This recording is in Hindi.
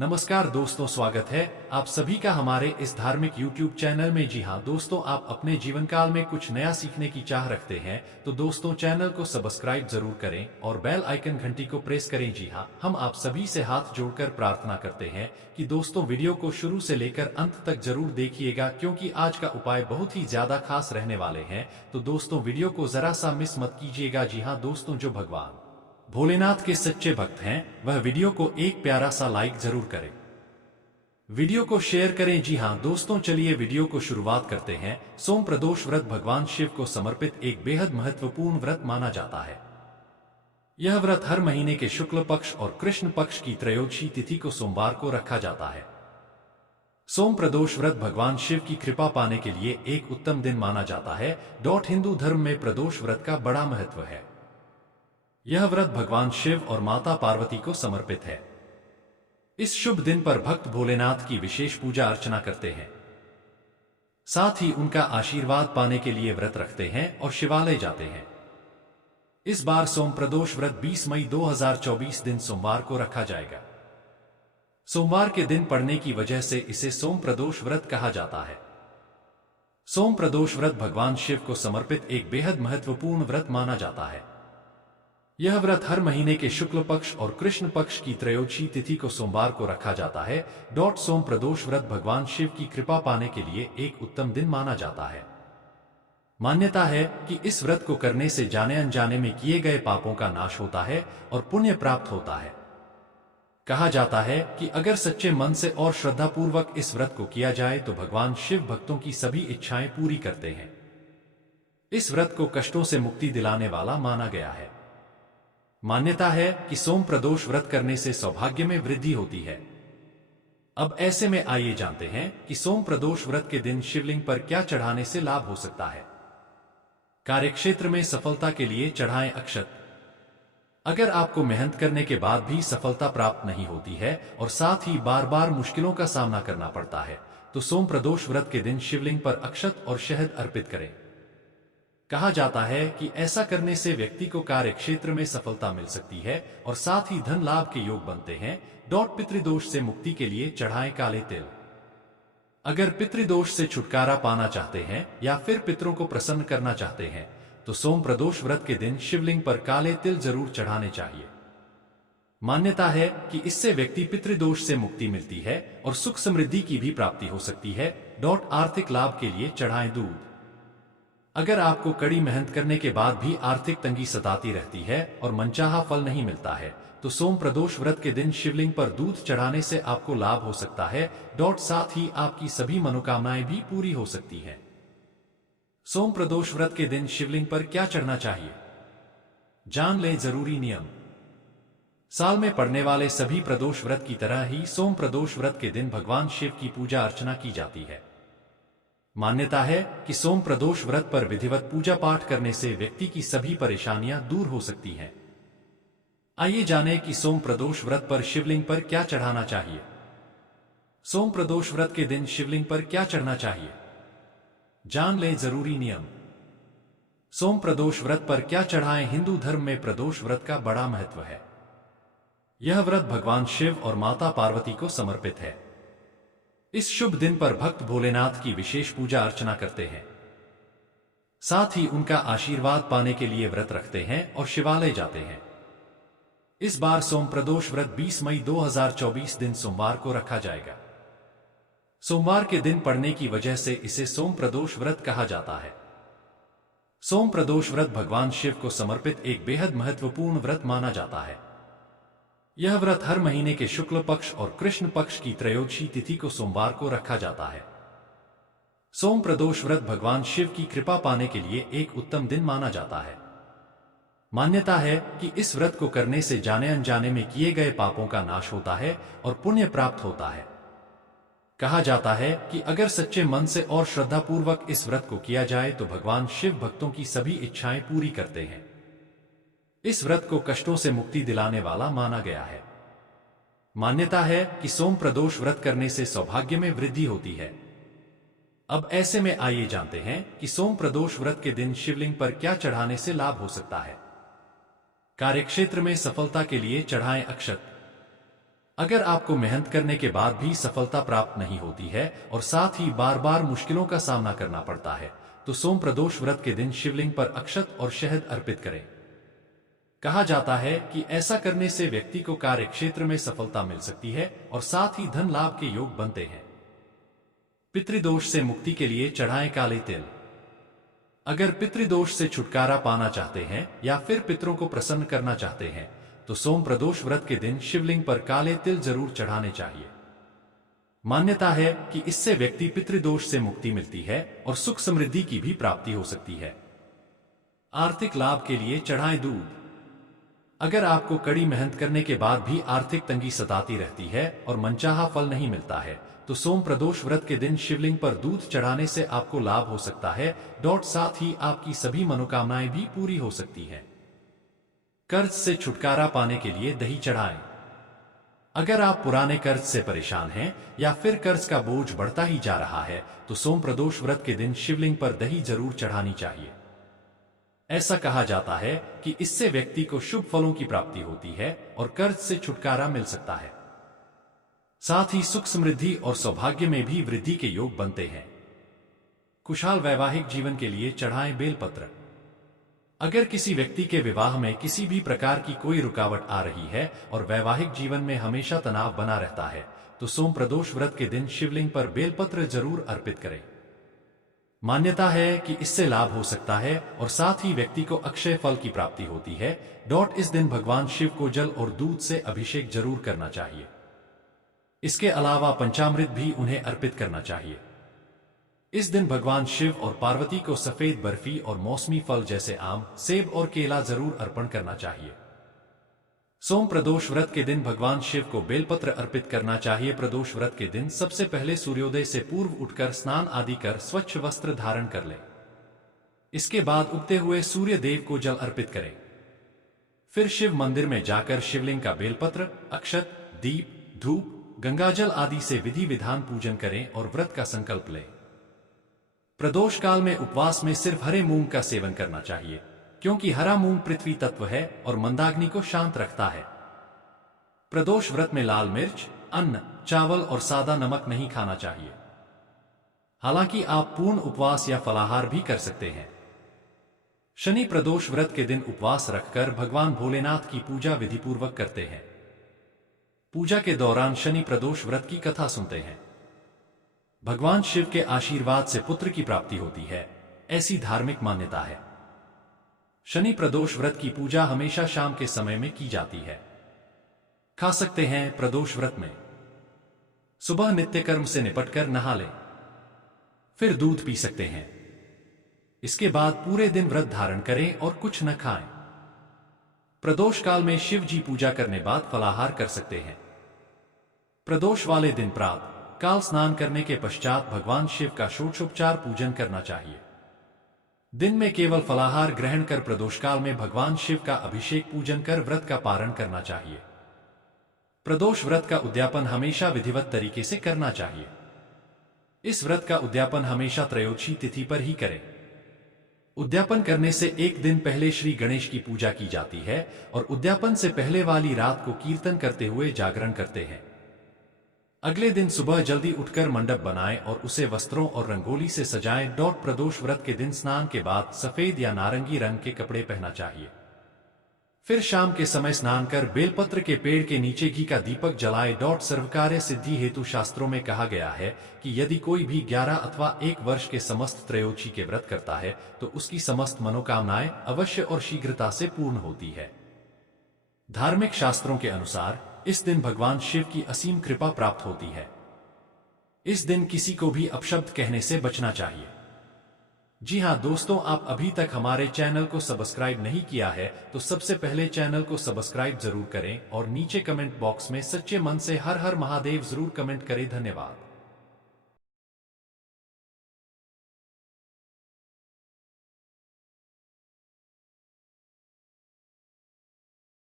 नमस्कार दोस्तों, स्वागत है आप सभी का हमारे इस धार्मिक YouTube चैनल में। जी हाँ दोस्तों, आप अपने जीवन काल में कुछ नया सीखने की चाह रखते हैं तो दोस्तों चैनल को सब्सक्राइब जरूर करें और बेल आइकन घंटी को प्रेस करें। जी हाँ, हम आप सभी से हाथ जोड़कर प्रार्थना करते हैं कि दोस्तों वीडियो को शुरू से लेकर अंत तक जरूर देखिएगा, क्योंकि आज का उपाय बहुत ही ज्यादा खास रहने वाले हैं। तो दोस्तों वीडियो को जरा सा मिस मत कीजिएगा। जी हाँ दोस्तों, जो भगवान भोलेनाथ के सच्चे भक्त हैं वह वीडियो को एक प्यारा सा लाइक जरूर करें, वीडियो को शेयर करें। जी हाँ दोस्तों, चलिए वीडियो को शुरुआत करते हैं। सोम प्रदोष व्रत भगवान शिव को समर्पित एक बेहद महत्वपूर्ण व्रत माना जाता है। यह व्रत हर महीने के शुक्ल पक्ष और कृष्ण पक्ष की त्रयोदशी तिथि को सोमवार को रखा जाता है। सोम प्रदोष व्रत भगवान शिव की कृपा पाने के लिए एक उत्तम दिन माना जाता है। हिंदू धर्म में प्रदोष व्रत का बड़ा महत्व है। यह व्रत भगवान शिव और माता पार्वती को समर्पित है। इस शुभ दिन पर भक्त भोलेनाथ की विशेष पूजा अर्चना करते हैं, साथ ही उनका आशीर्वाद पाने के लिए व्रत रखते हैं और शिवालय जाते हैं। इस बार सोम प्रदोष व्रत 20 मई 2024 दिन सोमवार को रखा जाएगा। सोमवार के दिन पड़ने की वजह से इसे सोम प्रदोष व्रत कहा जाता है। सोम प्रदोष व्रत भगवान शिव को समर्पित एक बेहद महत्वपूर्ण व्रत माना जाता है। यह व्रत हर महीने के शुक्ल पक्ष और कृष्ण पक्ष की त्रयोदशी तिथि को सोमवार को रखा जाता है। सोम प्रदोष व्रत भगवान शिव की कृपा पाने के लिए एक उत्तम दिन माना जाता है। मान्यता है कि इस व्रत को करने से जाने अनजाने में किए गए पापों का नाश होता है और पुण्य प्राप्त होता है। कहा जाता है कि अगर सच्चे मन से और श्रद्धापूर्वक इस व्रत को किया जाए तो भगवान शिव भक्तों की सभी इच्छाएं पूरी करते हैं। इस व्रत को कष्टों से मुक्ति दिलाने वाला माना गया है। मान्यता है कि सोम प्रदोष व्रत करने से सौभाग्य में वृद्धि होती है। अब ऐसे में आइए जानते हैं कि सोम प्रदोष व्रत के दिन शिवलिंग पर क्या चढ़ाने से लाभ हो सकता है। कार्यक्षेत्र में सफलता के लिए चढ़ाएं अक्षत। अगर आपको मेहनत करने के बाद भी सफलता प्राप्त नहीं होती है और साथ ही बार बार मुश्किलों का सामना करना पड़ता है तो सोम प्रदोष व्रत के दिन शिवलिंग पर अक्षत और शहद अर्पित करें। कहा जाता है कि ऐसा करने से व्यक्ति को कार्य क्षेत्र में सफलता मिल सकती है और साथ ही धन लाभ के योग बनते हैं। पितृदोष से मुक्ति के लिए चढ़ाएं काले तिल। अगर पितृदोष से छुटकारा पाना चाहते हैं या फिर पितरों को प्रसन्न करना चाहते हैं तो सोम प्रदोष व्रत के दिन शिवलिंग पर काले तिल जरूर चढ़ाने चाहिए। मान्यता है कि इससे व्यक्ति पितृदोष से मुक्ति मिलती है और सुख समृद्धि की भी प्राप्ति हो सकती है। आर्थिक लाभ के लिए चढ़ाएं दूध। अगर आपको कड़ी मेहनत करने के बाद भी आर्थिक तंगी सताती रहती है और मनचाहा फल नहीं मिलता है तो सोम प्रदोष व्रत के दिन शिवलिंग पर दूध चढ़ाने से आपको लाभ हो सकता है। साथ ही आपकी सभी मनोकामनाएं भी पूरी हो सकती हैं। सोम प्रदोष व्रत के दिन शिवलिंग पर क्या चढ़ना चाहिए, जान लें जरूरी नियम। साल में पड़ने वाले सभी प्रदोष व्रत की तरह ही सोम प्रदोष व्रत के दिन भगवान शिव की पूजा अर्चना की जाती है। मान्यता है कि सोम प्रदोष व्रत पर विधिवत पूजा पाठ करने से व्यक्ति की सभी परेशानियां दूर हो सकती हैं। आइए जानें कि सोम प्रदोष व्रत पर शिवलिंग पर क्या चढ़ाना चाहिए। सोम प्रदोष व्रत के दिन शिवलिंग पर क्या चढ़ना चाहिए, जान लें जरूरी नियम। सोम प्रदोष व्रत पर क्या चढ़ाएं। हिंदू धर्म में प्रदोष व्रत का बड़ा महत्व है। यह व्रत भगवान शिव और माता पार्वती को समर्पित है। इस शुभ दिन पर भक्त भोलेनाथ की विशेष पूजा अर्चना करते हैं, साथ ही उनका आशीर्वाद पाने के लिए व्रत रखते हैं और शिवालय जाते हैं। इस बार सोम प्रदोष व्रत 20 मई 2024 दिन सोमवार को रखा जाएगा। सोमवार के दिन पड़ने की वजह से इसे सोम प्रदोष व्रत कहा जाता है। सोम प्रदोष व्रत भगवान शिव को समर्पित एक बेहद महत्वपूर्ण व्रत माना जाता है। यह व्रत हर महीने के शुक्ल पक्ष और कृष्ण पक्ष की त्रयोदशी तिथि को सोमवार को रखा जाता है। सोम प्रदोष व्रत भगवान शिव की कृपा पाने के लिए एक उत्तम दिन माना जाता है। मान्यता है कि इस व्रत को करने से जाने अनजाने में किए गए पापों का नाश होता है और पुण्य प्राप्त होता है। कहा जाता है कि अगर सच्चे मन से और श्रद्धापूर्वक इस व्रत को किया जाए तो भगवान शिव भक्तों की सभी इच्छाएं पूरी करते हैं। इस व्रत को कष्टों से मुक्ति दिलाने वाला माना गया है। मान्यता है कि सोम प्रदोष व्रत करने से सौभाग्य में वृद्धि होती है। अब ऐसे में आइए जानते हैं कि सोम प्रदोष व्रत के दिन शिवलिंग पर क्या चढ़ाने से लाभ हो सकता है। कार्यक्षेत्र में सफलता के लिए चढ़ाएं अक्षत। अगर आपको मेहनत करने के बाद भी सफलता प्राप्त नहीं होती है और साथ ही बार बार मुश्किलों का सामना करना पड़ता है, तो सोम प्रदोष व्रत के दिन शिवलिंग पर अक्षत और शहद अर्पित करें। कहा जाता है कि ऐसा करने से व्यक्ति को कार्य क्षेत्र में सफलता मिल सकती है और साथ ही धन लाभ के योग बनते हैं। पितृदोष से मुक्ति के लिए चढ़ाएं काले तिल। अगर पितृदोष से छुटकारा पाना चाहते हैं या फिर पितरों को प्रसन्न करना चाहते हैं, तो सोम प्रदोष व्रत के दिन शिवलिंग पर काले तिल जरूर चढ़ाने चाहिए। मान्यता है कि इससे व्यक्ति पितृदोष से मुक्ति मिलती है और सुख समृद्धि की भी प्राप्ति हो सकती है। आर्थिक लाभ के लिए चढ़ाएं दूध। अगर आपको कड़ी मेहनत करने के बाद भी आर्थिक तंगी सताती रहती है और मनचाहा फल नहीं मिलता है, तो सोम प्रदोष व्रत के दिन शिवलिंग पर दूध चढ़ाने से आपको लाभ हो सकता है। साथ ही आपकी सभी मनोकामनाएं भी पूरी हो सकती हैं। कर्ज से छुटकारा पाने के लिए दही चढ़ाएं। अगर आप पुराने कर्ज से परेशान हैं या फिर कर्ज का बोझ बढ़ता ही जा रहा है, तो सोम प्रदोष व्रत के दिन शिवलिंग पर दही जरूर चढ़ानी चाहिए। ऐसा कहा जाता है कि इससे व्यक्ति को शुभ फलों की प्राप्ति होती है और कर्ज से छुटकारा मिल सकता है। साथ ही सुख समृद्धि और सौभाग्य में भी वृद्धि के योग बनते हैं। खुशहाल वैवाहिक जीवन के लिए चढ़ाएं बेलपत्र। अगर किसी व्यक्ति के विवाह में किसी भी प्रकार की कोई रुकावट आ रही है और वैवाहिक जीवन में हमेशा तनाव बना रहता है, तो सोम प्रदोष व्रत के दिन शिवलिंग पर बेलपत्र जरूर अर्पित करें। मान्यता है कि इससे लाभ हो सकता है और साथ ही व्यक्ति को अक्षय फल की प्राप्ति होती है। इस दिन भगवान शिव को जल और दूध से अभिषेक जरूर करना चाहिए। इसके अलावा पंचामृत भी उन्हें अर्पित करना चाहिए। इस दिन भगवान शिव और पार्वती को सफेद बर्फी और मौसमी फल जैसे आम, सेब और केला जरूर अर्पण करना चाहिए। सोम प्रदोष व्रत के दिन भगवान शिव को बेलपत्र अर्पित करना चाहिए। प्रदोष व्रत के दिन सबसे पहले सूर्योदय से पूर्व उठकर स्नान आदि कर स्वच्छ वस्त्र धारण कर लें। इसके बाद उगते हुए सूर्य देव को जल अर्पित करें। फिर शिव मंदिर में जाकर शिवलिंग का बेलपत्र, अक्षत, दीप, धूप, गंगाजल आदि से विधि विधान पूजन करें और व्रत का संकल्प लें। प्रदोष काल में उपवास में सिर्फ हरे मूंग का सेवन करना चाहिए, क्योंकि हरा मूंग पृथ्वी तत्व है और मंदाग्नि को शांत रखता है। प्रदोष व्रत में लाल मिर्च, अन्न, चावल और सादा नमक नहीं खाना चाहिए। हालांकि आप पूर्ण उपवास या फलाहार भी कर सकते हैं। शनि प्रदोष व्रत के दिन उपवास रखकर भगवान भोलेनाथ की पूजा विधिपूर्वक करते हैं। पूजा के दौरान शनि प्रदोष व्रत की कथा सुनते हैं। भगवान शिव के आशीर्वाद से पुत्र की प्राप्ति होती है, ऐसी धार्मिक मान्यता है। शनि प्रदोष व्रत की पूजा हमेशा शाम के समय में की जाती है। खा सकते हैं प्रदोष व्रत में। सुबह नित्य कर्म से निपटकर नहा लें, फिर दूध पी सकते हैं। इसके बाद पूरे दिन व्रत धारण करें और कुछ न खाएं। प्रदोष काल में शिव जी पूजा करने बाद फलाहार कर सकते हैं। प्रदोष वाले दिन प्रातः काल स्नान करने के पश्चात भगवान शिव का षोडशोपचार पूजन करना चाहिए। दिन में केवल फलाहार ग्रहण कर प्रदोष काल में भगवान शिव का अभिषेक पूजन कर व्रत का पारण करना चाहिए। प्रदोष व्रत का उद्यापन हमेशा विधिवत तरीके से करना चाहिए। इस व्रत का उद्यापन हमेशा त्रयोदशी तिथि पर ही करें। उद्यापन करने से एक दिन पहले श्री गणेश की पूजा की जाती है और उद्यापन से पहले वाली रात को कीर्तन करते हुए जागरण करते हैं। अगले दिन सुबह जल्दी उठकर मंडप बनाएं और उसे वस्त्रों और रंगोली से सजाएं। प्रदोष व्रत के दिन स्नान के बाद सफेद या नारंगी रंग के कपड़े पहनना चाहिए। फिर शाम के समय स्नान कर बेलपत्र के पेड़ के नीचे घी का दीपक जलाए। सर्वकार्य सिद्धि हेतु शास्त्रों में कहा गया है कि यदि कोई भी 11 अथवा 1 वर्ष के समस्त त्रयोदशी के व्रत करता है, तो उसकी समस्त मनोकामनाएं अवश्य और शीघ्रता से पूर्ण होती है। धार्मिक शास्त्रों के अनुसार इस दिन भगवान शिव की असीम कृपा प्राप्त होती है। इस दिन किसी को भी अपशब्द कहने से बचना चाहिए। जी हां दोस्तों, आप अभी तक हमारे चैनल को सब्सक्राइब नहीं किया है तो सबसे पहले चैनल को सब्सक्राइब जरूर करें और नीचे कमेंट बॉक्स में सच्चे मन से हर हर महादेव जरूर कमेंट करें। धन्यवाद।